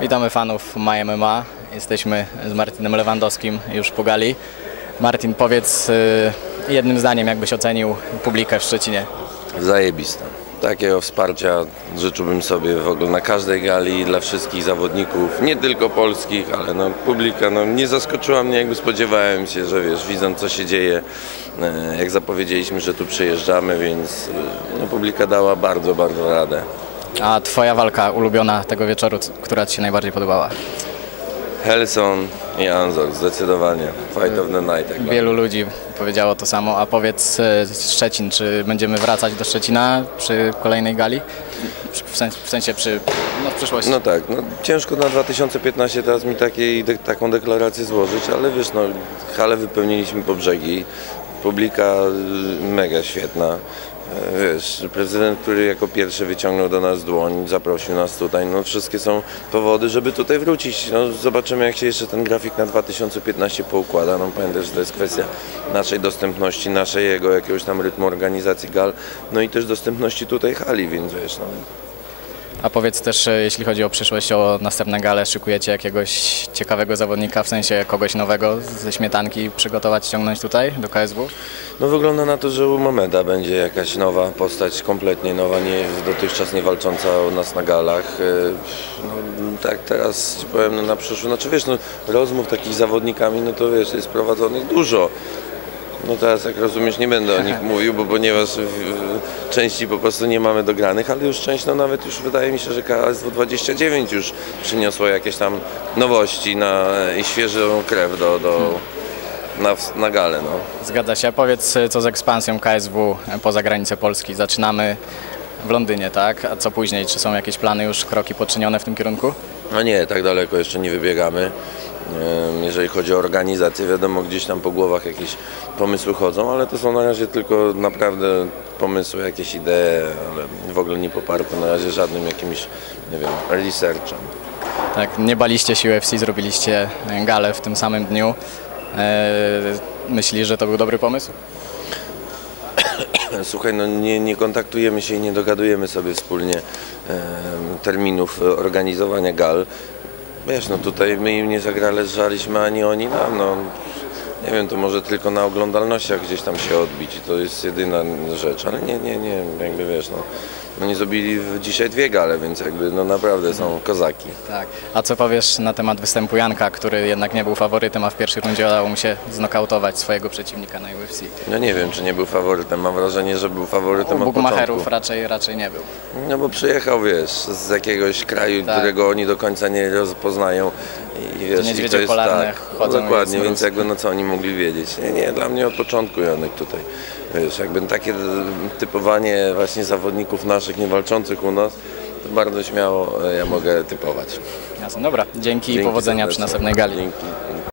Witamy fanów My MMA. Jesteśmy z Martinem Lewandowskim już po gali. Martin, powiedz y, jednym zdaniem, jakbyś ocenił publikę w Szczecinie. Zajebista. Takiego wsparcia życzyłbym sobie w ogóle na każdej gali dla wszystkich zawodników, nie tylko polskich, ale no, publika no, nie zaskoczyła mnie, jakby spodziewałem się, że wiesz, widząc co się dzieje, e, jak zapowiedzieliśmy, że tu przyjeżdżamy, więc e, no, publika dała bardzo, bardzo radę. A twoja walka ulubiona tego wieczoru, która ci się najbardziej podobała? Helson i Anzor, zdecydowanie. Fight of the night. Wielu ludzi powiedziało to samo. A powiedz y, Szczecin, czy będziemy wracać do Szczecina przy kolejnej gali? W sensie, w sensie przy, no, w przyszłości. No tak, no, ciężko na 2015 teraz mi takiej, de, taką deklarację złożyć, ale wiesz, no, halę wypełniliśmy po brzegi, publika y, mega świetna. Wiesz, prezydent, który jako pierwszy wyciągnął do nas dłoń, zaprosił nas tutaj, no wszystkie są powody, żeby tutaj wrócić. No, zobaczymy jak się jeszcze ten grafik na 2015 poukłada. No pamiętaj, że to jest kwestia naszej dostępności, naszego jakiegoś tam rytmu organizacji gal, no i też dostępności tutaj hali, więc wiesz, no, A powiedz też, y, jeśli chodzi o przyszłość, o następne gale, szykujecie jakiegoś ciekawego zawodnika, w sensie kogoś nowego ze śmietanki przygotować, ściągnąć tutaj do KSW? No wygląda na to, że u Mameda będzie jakaś nowa postać, kompletnie nowa, nie, dotychczas nie walcząca u nas na galach. E, No, tak teraz powiem no, na przyszłość, znaczy wiesz, no, rozmów takich zawodnikami, no to wiesz, jest prowadzonych dużo. No teraz jak rozumiesz nie będę o nich mówił, bo ponieważ w, w, części po prostu nie mamy dogranych, ale już część, no nawet już wydaje mi się, że KSW 29 już przyniosło jakieś tam nowości na, i świeżą krew do, do, na, na galę. No. Zgadza się. A powiedz, co z ekspansją KSW poza granicę Polski? Zaczynamy w Londynie, tak? A co później? Czy są jakieś plany już, kroki poczynione w tym kierunku? No nie, tak daleko jeszcze nie wybiegamy. Jeżeli chodzi o organizację, wiadomo, gdzieś tam po głowach jakieś pomysły chodzą, ale to są na razie tylko naprawdę pomysły, jakieś idee, ale w ogóle nie poparte na razie żadnym jakimś, nie wiem, researchem. Tak, nie baliście się UFC, zrobiliście galę w tym samym dniu. E, Myślisz, że to był dobry pomysł? Słuchaj, no nie, nie kontaktujemy się i nie dogadujemy sobie wspólnie em, terminów e, organizowania gal. Wiesz, no tutaj my im nie zagraliśmy ani oni nam, no. Nie wiem, to może tylko na oglądalnościach gdzieś tam się odbić i to jest jedyna rzecz, ale nie, nie, nie, jakby wiesz, no, nie zrobili dzisiaj dwie gale, więc jakby no naprawdę są kozaki. Tak. A co powiesz na temat występu Janka, który jednak nie był faworytem, a w pierwszej rundzie udało mu się znokautować swojego przeciwnika na UFC? No nie wiem, czy nie był faworytem, mam wrażenie, że był faworytem U od Bugmacherów raczej, raczej nie był. No bo przyjechał, wiesz, z jakiegoś kraju, Tak. którego oni do końca nie rozpoznają. I, wiesz, niedźwiedzie i to jest polarne tak, chodzą dokładnie, więc jakby no co oni mogli wiedzieć. Nie, nie, dla mnie od początku Janek tutaj, wiesz, jakby takie typowanie właśnie zawodników naszych nie walczących u nas, to bardzo śmiało e, ja mogę typować. Jasne, dobra. Dzięki i Dzięki powodzenia przy serdecznie. następnej gali. Dzięki.